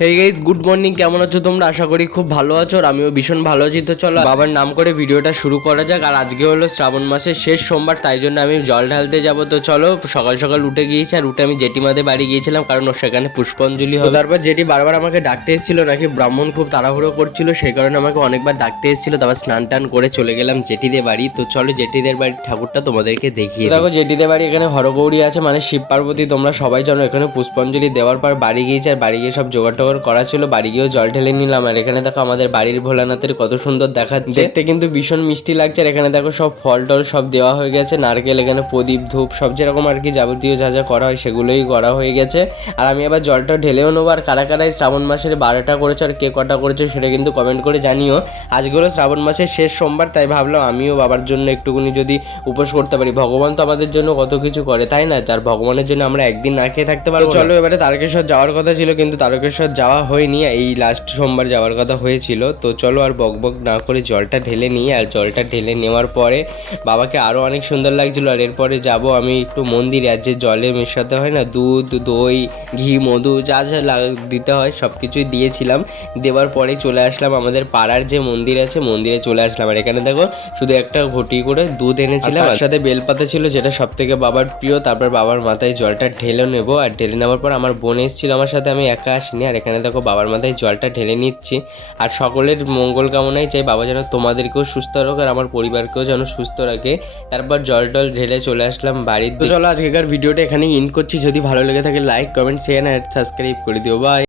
Hey guys, good morning. কেমন আছো তোমরা? আশা করি খুব ভালো আছো, আর আমিও ভীষণ ভালো আছি। তো চলো বাবার নাম করে ভিডিওটা শুরু করা যাক। আর আজকে হলো শ্রাবণ মাসের শেষ সোমবার, তাই জন্য আমি জল ঢালতে যাব। তো চলো, সকাল সকাল উঠে গিয়েছি, আর উঠে আমি জেঠিমাদের বাড়ি গিয়েছিলাম, কারণ ওর সেখানে পুষ্পাঞ্জলি হবে। তারপর জেঠি বারবার আমাকে ডাকতে এসেছিল, নাকি ব্রাহ্মণ খুব তাড়াহুড়ো করছিল, সেই কারণে আমাকে অনেকবার ডাকতে এসেছিল। তারপর স্নান টান করে চলে গেলাম জেঠিদের বাড়ি। তো চলো জেঠিদের বাড়ির ঠাকুরটা তোমাদেরকে দেখিয়ে দেখো। জেঠিদের বাড়ি এখানে হরগৌরী আছে, মানে শিব পার্বতী, তোমরা সবাই জানো। এখানে পুষ্পাঞ্জলি দেওয়ার পর বাড়ি গিয়েছে, আর বাড়ি গিয়ে সব জোগাড় টোগাড় করা ছিল, বাড়ি গিয়েও জল ঢেলে নিলাম। আর এখানে দেখো আমাদের বাড়ির ভোলানাথের কত সুন্দর দেখাচ্ছে, দেখতে কিন্তু ভীষণ মিষ্টি লাগছে। আর এখানে দেখো সব ফল টল সব দেওয়া হয়ে গেছে, নারকেল, এখানে প্রদীপ ধূপ সব যেরকম আর কি যাবতীয় যা যা করা হয় সেগুলোই করা হয়ে গেছে। আর আমি আবার জলটা ঢেলেও নেবো। আর কারা কারাই শ্রাবণ মাসের 12টা করেছো আর কে কটা করেছো সেটা কিন্তু কমেন্ট করে জানিও। আজকে হলো শ্রাবণ মাসের শেষ সোমবার, তাই ভাবলাম আমিও বাবার জন্য একটুকুনি যদি উপোস করতে পারি। ভগবান তো আমাদের জন্য কত কিছু করে, তাই না? আর ভগবানের জন্য আমরা একদিন না খেয়ে থাকতে পারবো। চলো এবারে তারকেশ্বর যাওয়ার কথা ছিল, কিন্তু তারকেশ্বর যাওয়া হয়নি, এই লাস্ট সোমবার যাওয়ার কথা হয়েছিল। তো চলো আর বক বক না করে জলটা ঢেলে নিই। আর জলটা ঢেলে নেওয়ার পরে বাবাকে আরও অনেক সুন্দর লাগছিলো। আর এরপরে যাব আমি একটু মন্দিরে, আর যে জলে মেশাতে হয় না দুধ, দই, ঘি, মধু যা যা দিতে হয় সব কিছুই দিয়েছিলাম। দেওয়ার পরে চলে আসলাম আমাদের পাড়ার যে মন্দির আছে, মন্দিরে চলে আসলাম। আর এখানে দেখো শুধু একটা ঘটি করে দুধ এনেছিলাম, তার সাথে বেলপাতা ছিল, যেটা সব থেকে বাবার প্রিয়। তারপর বাবার মাথায় জলটা ঢেলে নেবো। আর ঢেলে নেওয়ার পর আমার বোন এসেছিল আমার সাথে, আমি একা আসিনি। আর এখানে দেখো বাবার মাথায় জলটা ঢেলে নিচ্ছি। আর সকলের মঙ্গল কামনাই চাই বাবা যেন তোমাদেরকেও সুস্থ রাখুক, আর আমার পরিবারকেও যেন সুস্থ রাখে। তারপর জল টল ঢেলে চলে আসলাম বাড়িতে। তো চলো আজকেকার ভিডিওটা এখানেই ইন করছি। যদি ভালো লেগে থাকে লাইক, কমেন্ট, শেয়ার আর সাবস্ক্রাইব করে দিও। বাই।